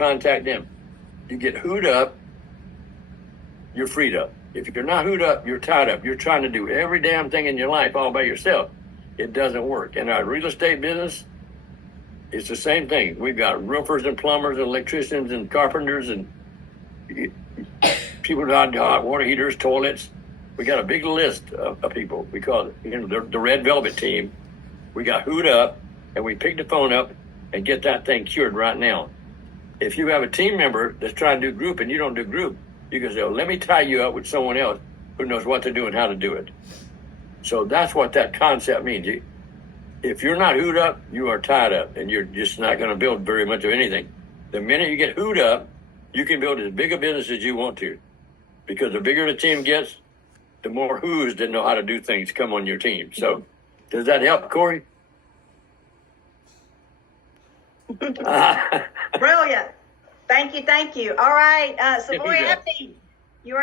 contact them. You get hooed up, you're freed up. If you're not hooed up, you're tied up. You're trying to do every damn thing in your life all by yourself. It doesn't work. In our real estate business, it's the same thing. We've got roofers and plumbers and electricians and carpenters and people that hot water heaters, toilets. We got a big list of people. We call it, the red velvet team. We got hooed up, and we pick the phone up and get that thing cured right now. If you have a team member that's trying to do group and you don't do group, you can say, let me tie you up with someone else who knows what to do and how to do it. So that's what that concept means. If you're not hooed up, you are tied up, and you're just not going to build very much of anything. The minute you get hooed up, you can build as big a business as you want to, because the bigger the team gets, the more who's that know how to do things come on your team. So does that help, Corey? Brilliant. Thank you. All right. Savoy Abdi, you are